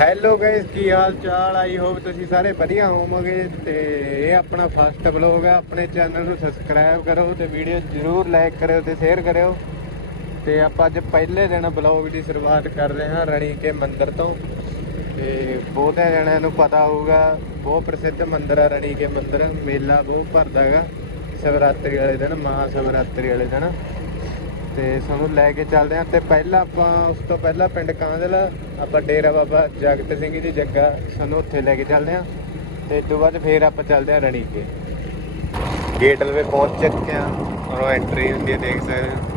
Hello guys ਕੀ ਹਾਲ ਚਾਲ? I hope ਤੁਸੀਂ ਸਾਰੇ ਵਧੀਆ ਹੋਵੋਗੇ ਤੇ ਇਹ ਆਪਣਾ ਫਸਟ ਵਲੌਗ ਆ। ਆਪਣੇ ਚੈਨਲ ਨੂੰ ਸਬਸਕ੍ਰਾਈਬ ਕਰੋ ਤੇ ਵੀਡੀਓ ਜਰੂਰ ਲਾਈਕ ਕਰਿਓ ਤੇ ਸ਼ੇਅਰ ਕਰਿਓ। ਤੇ ਆਪਾਂ ਅੱਜ ਪਹਿਲੇ ਦਿਨ ਵਲੌਗ ਦੀ ਸ਼ੁਰੂਆਤ ਕਰ ਰਹੇ ਹਾਂ ਰਣੀ ਕੇ ਮੰਦਿਰ ਤੋਂ। ਤੇ ਬਹੁਤੇ ਜਣਿਆਂ ਨੂੰ ਪਤਾ ਹੋਊਗਾ, ਬਹੁਤ ਪ੍ਰਸਿੱਧ ਮੰਦਿਰ ਆ ਰਣੀ ਕੇ ਮੰਦਿਰ। ਮੇਲਾ ਬਹੁਤ ਭਰਦਾ ਹੈਗਾ। ਸ਼ਿਵਰਾਤਰੀ ਵਾਲੇ ਦਿਨ ਮਹਾ ਸ਼ਿਵਰਾਤਰੀ ਵਾਲੇ ਦਿਨ। ਤੇ ਸਾਨੂੰ ਲੈ ਕੇ ਚੱਲਦੇ ਹਾਂ। ਤੇ ਪਹਿਲਾਂ ਆਪਾਂ, ਉਸ ਤੋਂ ਪਹਿਲਾਂ ਪਿੰਡ ਕਾਂਦਲ ਆਪਾਂ ਡੇਰਾ ਬਾਬਾ ਜਗਤ ਸਿੰਘ ਜੀ ਜੱਗਾ ਸਾਨੂੰ ਉੱਥੇ ਲੈ ਕੇ ਚੱਲਦੇ ਹਾਂ। ਤੇ ਇਸ ਤੋਂ ਬਾਅਦ ਫੇਰ ਆਪਾਂ ਚੱਲਦੇ ਹਾਂ ਰਣੀ ਕੇ ਗੇਟ ਲਵੇ ਪਹੁੰਚ ਚੁੱਕੇ ਹਾਂ। ਔਰ ਐਂਟਰੀ ਹੁੰਦੀ ਹੈ, ਦੇਖ ਸਕਦੇ ਹੋ।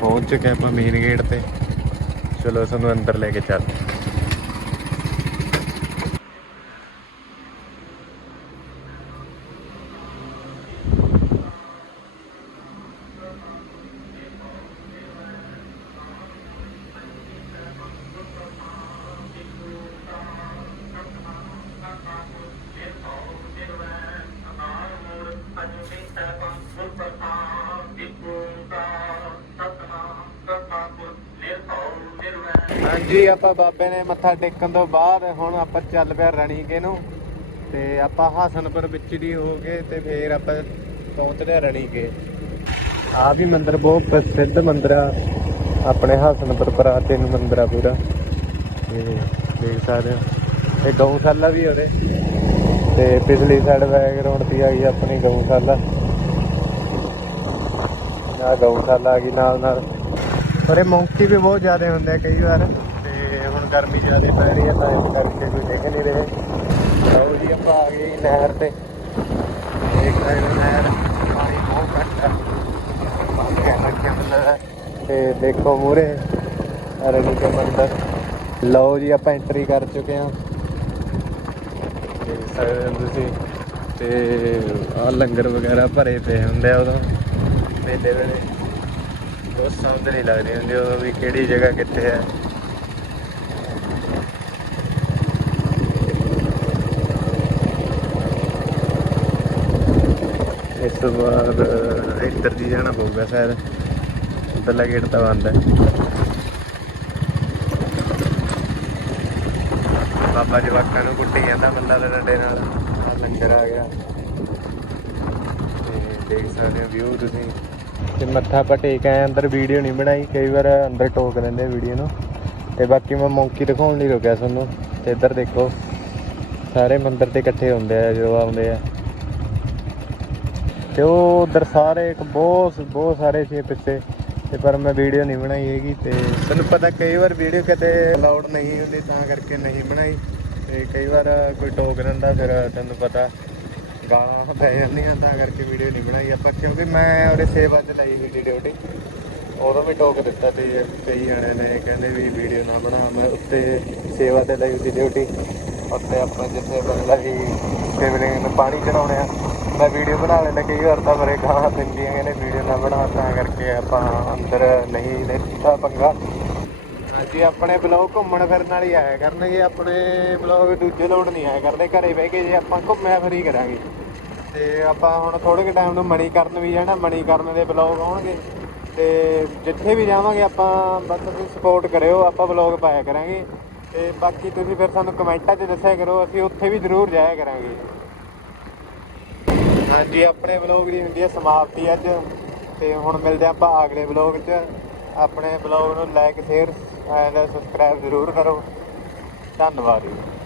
ਪਹੁੰਚ ਚੁੱਕੇ ਹਾਂ ਆਪਾਂ ਮੇਨ ਗੇਟ ਤੇ। ਚਲੋ ਸਾਨੂੰ ਅੰਦਰ ਲੈ ਕੇ ਚੱਲ ਹਾਂਜੀ, ਆਪਾਂ ਬਾਬੇ ਨੇ ਮੱਥਾ ਟੇਕਣ ਤੋਂ ਬਾਅਦ ਹੁਣ ਆਪਾਂ ਚੱਲ ਪਿਆ ਰਣੀ ਕੇ ਨੂੰ ਤੇ ਆਪਾਂ ਹਸਨਪੁਰ ਵਿੱਚ ਦੀ ਹੋ ਕੇ ਤੇ ਫੇਰ ਆਪਾਂ ਪਹੁੰਚਦੇ ਹਾਂ ਰਣੀ ਕੇ ਆ ਵੀ ਮੰਦਿਰ ਬਹੁਤ ਪ੍ਰਸਿੱਧ ਮੰਦਿਰ ਆ, ਆਪਣੇ ਹਸਨਪੁਰ ਪ੍ਰਾਚੀਨ ਮੰਦਿਰ ਆ ਪੂਰਾ। ਤੇ ਦੇਖ ਸਕਦੇ ਹੋ, ਇਹ ਗਊਸ਼ਾਲਾ ਵੀ ਉਹਦੇ। ਤੇ ਪਿਛਲੀ ਸਾਈਡ ਬੈਕਗ੍ਰਾਉਂਡ ਤੇ ਆ ਗਈ ਆਪਣੀ ਗਊਸ਼ਾਲਾ। ਆ ਗਊਸ਼ਾਲਾ ਆ ਗਈ ਨਾਲ ਨਾਲ ਪਰ ਇਹ ਮੌਂਕੀ ਵੀ ਬਹੁਤ ਜ਼ਿਆਦਾ ਹੁੰਦੇ ਆ ਕਈ ਵਾਰ। ਤੇ ਹੁਣ ਗਰਮੀ ਜ਼ਿਆਦਾ ਪੈ ਰਹੀ ਹੈ ਤਾਂ ਇਸ ਕਰਕੇ ਕੋਈ ਦੇਖ ਨਹੀਂ ਰਹੇ। ਲਓ ਜੀ, ਆਪਾਂ ਆ ਗਏ ਨਹਿਰ ਤੇ। ਦੇਖ ਸਕਦੇ ਹੋ ਨਹਿਰ। ਪਾਣੀ ਬਹੁਤ ਘੱਟ ਆ। ਪਾਣੀ ਕਹਿ ਲੱਗਿਆ ਬੰਦਾ ਤੇ ਦੇਖੋ ਮੂਰੇ ਅਰਣੀ ਕੇ ਮੰਦਰ। ਲਓ ਜੀ, ਆਪਾਂ ਐਂਟਰੀ ਕਰ ਚੁੱਕੇ ਹਾਂ। ਦੇਖ ਸਕਦੇ ਹੋ ਤੁਸੀਂ। ਤੇ ਆ ਲੰਗਰ ਵਗੈਰਾ ਭਰੇ ਪਏ ਹੁੰਦੇ ਆ ਉਦੋਂ। ਮੇਲੇ ਵੇਲੇ। ਬਹੁਤ ਸਮਝ ਨਹੀਂ ਲੱਗਦੀ ਹੁੰਦੀ ਉਹ ਵੀ ਕਿਹੜੀ ਜਗ੍ਹਾ ਕਿੱਥੇ ਹੈ। ਇਸ ਤੋਂ ਬਾਅਦ ਇੱਧਰ ਦੀ ਜਾਣਾ ਪਊਗਾ ਸ਼ਾਇਦ। ਉੱਧਰਲਾ ਗੇਟ ਤਾਂ ਬੰਦ ਹੈ। ਬਾਬਾ ਜਵਾਕਾਂ ਨੂੰ ਕੁੱਟੀ ਜਾਂਦਾ ਬੰਦਾ ਦੇ ਡੰਡੇ ਨਾਲ। ਆ ਲੰਗਰ ਆ ਗਿਆ। ਤੇ ਦੇਖ ਸਕਦੇ ਹੋ ਵਿਊ ਤੁਸੀਂ। ਤੇ ਮੱਥਾ ਪਟੇਕ ਆਏ, ਅੰਦਰ ਵੀਡੀਓ ਨਹੀਂ ਬਣਾਈ, ਕਈ ਵਾਰ ਅੰਦਰ ਟੋਕ ਲੈਂਦੇ ਵੀਡੀਓ ਨੂੰ। ਤੇ ਬਾਕੀ ਮੈਂ ਮੌਂਕੀ ਦਿਖਾਉਣ ਲਈ ਰੁਕਿਆ ਤੁਹਾਨੂੰ, ਤੇ ਇੱਧਰ ਦੇਖੋ, ਸਾਰੇ ਮੰਦਰ ਤੇ ਇਕੱਠੇ ਹੁੰਦੇ ਆ, ਜੋ ਆਉਂਦੇ ਆ। ਤੇ ਉਹ ਉਧਰ ਸਾਰੇ ਇੱਕ ਬਹੁਤ ਬਹੁਤ ਸਾਰੇ ਸੀ ਪਿੱਛੇ, ਤੇ ਪਰ ਮੈਂ ਵੀਡੀਓ ਨਹੀਂ ਬਣਾਈ ਹੈਗੀ, ਤੇ ਤੁਹਾਨੂੰ ਪਤਾ ਕਈ ਵਾਰ ਵੀਡੀਓ ਕਿਤੇ ਅਲਾਉਡ ਨਹੀਂ ਹੁੰਦੀ, ਤਾਂ ਕਰਕੇ ਨਹੀਂ ਬਣਾਈ। ਤੇ ਕਈ ਵਾਰ ਕੋਈ ਟੋਕ ਦਿੰਦਾ, ਫਿਰ ਤੁਹਾਨੂੰ ਪਤਾ ਗਾਲਾਂ ਪੈ ਜਾਂਦੀਆਂ, ਤਾਂ ਕਰਕੇ ਵੀਡੀਓ ਨਹੀਂ ਬਣਾਈ ਆਪਾਂ, ਕਿਉਂਕਿ ਮੈਂ ਉਹਦੇ ਸੇਵਾ 'ਚ ਲਈ ਹੋਈ ਡਿਊਟੀ। ਉਦੋਂ ਵੀ ਟੋਕ ਦਿੱਤਾ ਤੇ ਕਈ ਜਣੇ ਨੇ, ਕਹਿੰਦੇ ਵੀ ਵੀਡੀਓ ਨਾ ਬਣਾ, ਮੈਂ ਉੱਤੇ ਸੇਵਾ ਤੇ ਲਈ ਹੋਈ ਡਿਊਟੀ। ਉੱਤੇ ਆਪਾਂ ਜਿੱਥੇ ਬੰਦਾ ਵੀ ਸਿਵਲਿੰਗ ਨੂੰ ਪਾਣੀ ਚੜਾਉਣੇ ਆ। ਮੈਂ ਵੀਡੀਓ ਬਣਾ ਲੈਂਦਾ, ਕਈ ਵਾਰ ਤਾਂ ਬਰੇ ਗਾਲਾਂ ਪੈਂਦੀਆਂ ਕਹਿੰਦੇ ਵੀਡੀਓ ਨਾ ਬਣਾ, ਤਾਂ ਕਰਕੇ ਆਪਾਂ ਅੰਦਰ ਨਹੀਂ ਲੈਤਾ ਪੰਗਾ। ਹਾਂਜੀ, ਆਪਣੇ ਬਲੌਗ ਘੁੰਮਣ ਫਿਰਨ ਵਾਲੀ ਆਇਆ ਕਰਨਗੇ, ਆਪਣੇ ਬਲੌਗ ਦੂਜੇ ਲੋਡ ਨਹੀਂ ਆਇਆ ਕਰਦੇ, ਘਰੇ ਬਹਿ ਕੇ ਜੇ ਆਪਾਂ ਘੁੰਮਿਆ ਫਿਰੀ ਕਰਾਂਗੇ। ਤੇ ਆਪਾਂ ਹੁਣ ਥੋੜੇ ਕੁ ਟਾਈਮ ਨੂੰ ਮਣੀ ਕਰਨ ਵੀ ਜਾਣਾ, ਮਣੀ ਕਰਨ ਦੇ ਬਲੌਗ ਆਉਣਗੇ। ਤੇ ਜਿੱਥੇ ਵੀ ਜਾਵਾਂਗੇ ਆਪਾਂ, ਬਸ ਤੁਸੀਂ ਸਪੋਰਟ ਕਰਿਓ, ਆਪਾਂ ਬਲੌਗ ਪਾਇਆ ਕਰਾਂਗੇ। ਤੇ ਬਾਕੀ ਤੁਸੀਂ ਫਿਰ ਸਾਨੂੰ ਕਮੈਂਟਾਂ 'ਚ ਦੱਸਿਆ ਕਰੋ, ਅਸੀਂ ਉੱਥੇ ਵੀ ਜ਼ਰੂਰ ਜਾਇਆ ਕਰਾਂਗੇ। ਹਾਂਜੀ, ਆਪਣੇ ਬਲੌਗ ਦੀ ਹੁੰਦੀ ਹੈ ਸਮਾਪਤੀ ਅੱਜ। ਤੇ ਹੁਣ ਮਿਲਦੇ ਆਪਾਂ ਅਗਲੇ ਬਲੌਗ 'ਚ। ਆਪਣੇ ਬਲੌਗ ਨੂੰ ਲਾਈਕ ਸ਼ੇਅਰ ਐਂਡ ਸਬਸਕ੍ਰਾਈਬ ਜ਼ਰੂਰ ਕਰੋ। ਧੰਨਵਾਦ ਜੀ।